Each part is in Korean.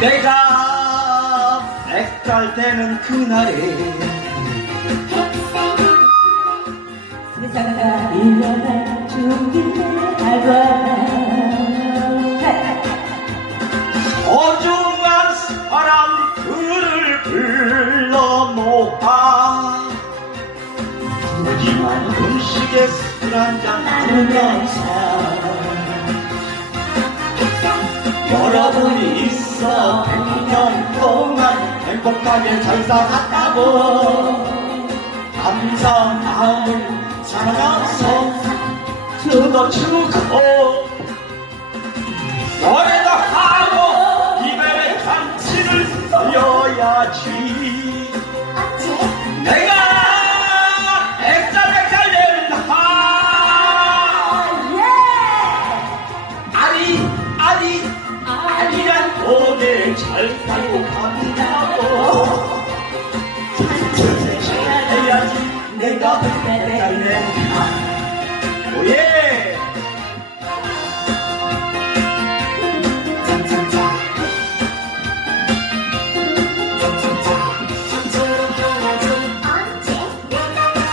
내가 백살 되는 그날에 세상과 일어날 준비를 하고 소중한 사람들을 불러 모아 푸짐한 음식에 술 한잔 하면서 여러분이 있어. 백년 동안 행복하게 잘 살았다고. 감사한 마음을 자라면서. 춤도 추고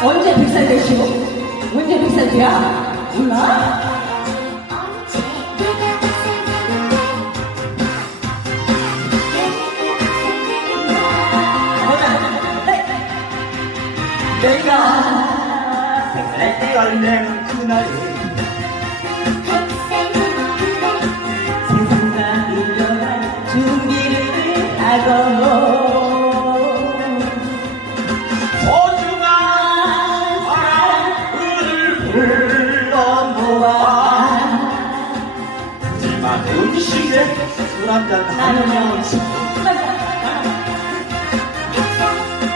언제 백살 되시오? 언제 백살 돼야? 몰라? 내가 백살 되는 그날에 세상과 일어날 준비를 하고 음식에 술 한잔 하면서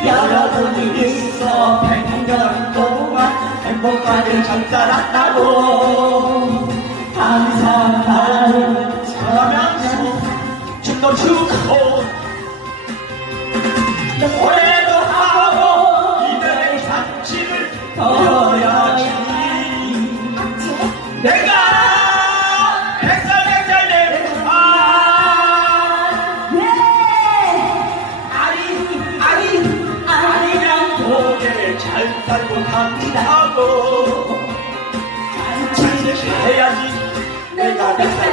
여러분이 있어. 백년 동안 행복하게 잘 살았다고 잘 살고 감사하고 잘 해야지. 네, 내가 네. 내 삶을